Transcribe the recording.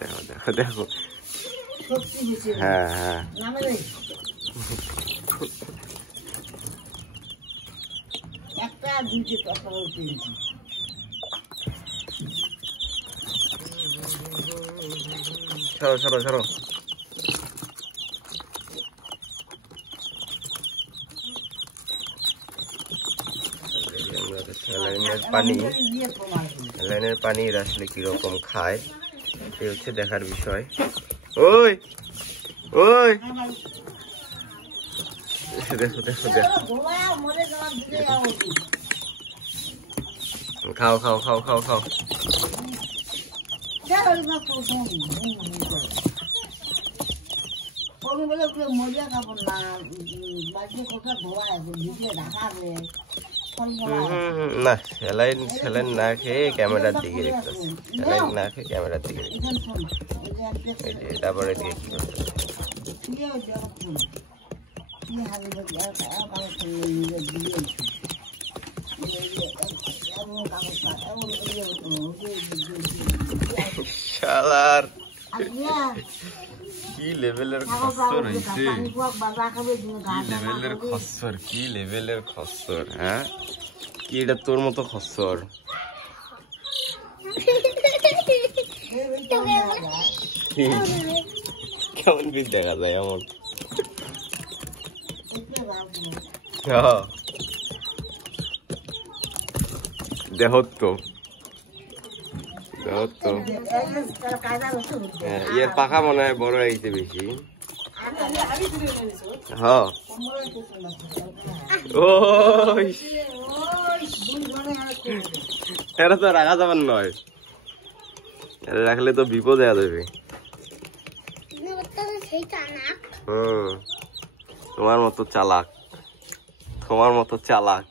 দেখো দেখো দেখো। হ্যাঁ হ্যাঁ ছাড়ো ছাড়ো ছাড়ো। স্যালাইনের পানি আসলে কিরকম খায় এই হচ্ছে দেখার বিষয়। ওই ওই দেখো দেখো দেখো। খাও খাও খাও খাও খাও। না স্যালাইন স্যালাইন না খেয়ে ক্যামেরার দিকে দেখতেছে, স্যালাইন না খেয়ে ক্যামেরার দিকে দেখতেছে। তারপরে দিয়ে কি করতে শালার কি লেভেলের খচ্চর হইছে, কি লেভেলের খচ্চর, কি লেভেলের খচ্চর। হ্যাঁ কি এটা তোর মতো খচ্চর? কেমন পিস দেখা যায় এমন? দেহ তো ইয়ের পাখা মনে হয় বড় হয়েছে বেশি। হ্যাঁ এরা তো রাখা যাবার নয়, রাখলে তো বিপদ হয়ে যাবে। তোমার মতো চালাক, তোমার মতো চালাক।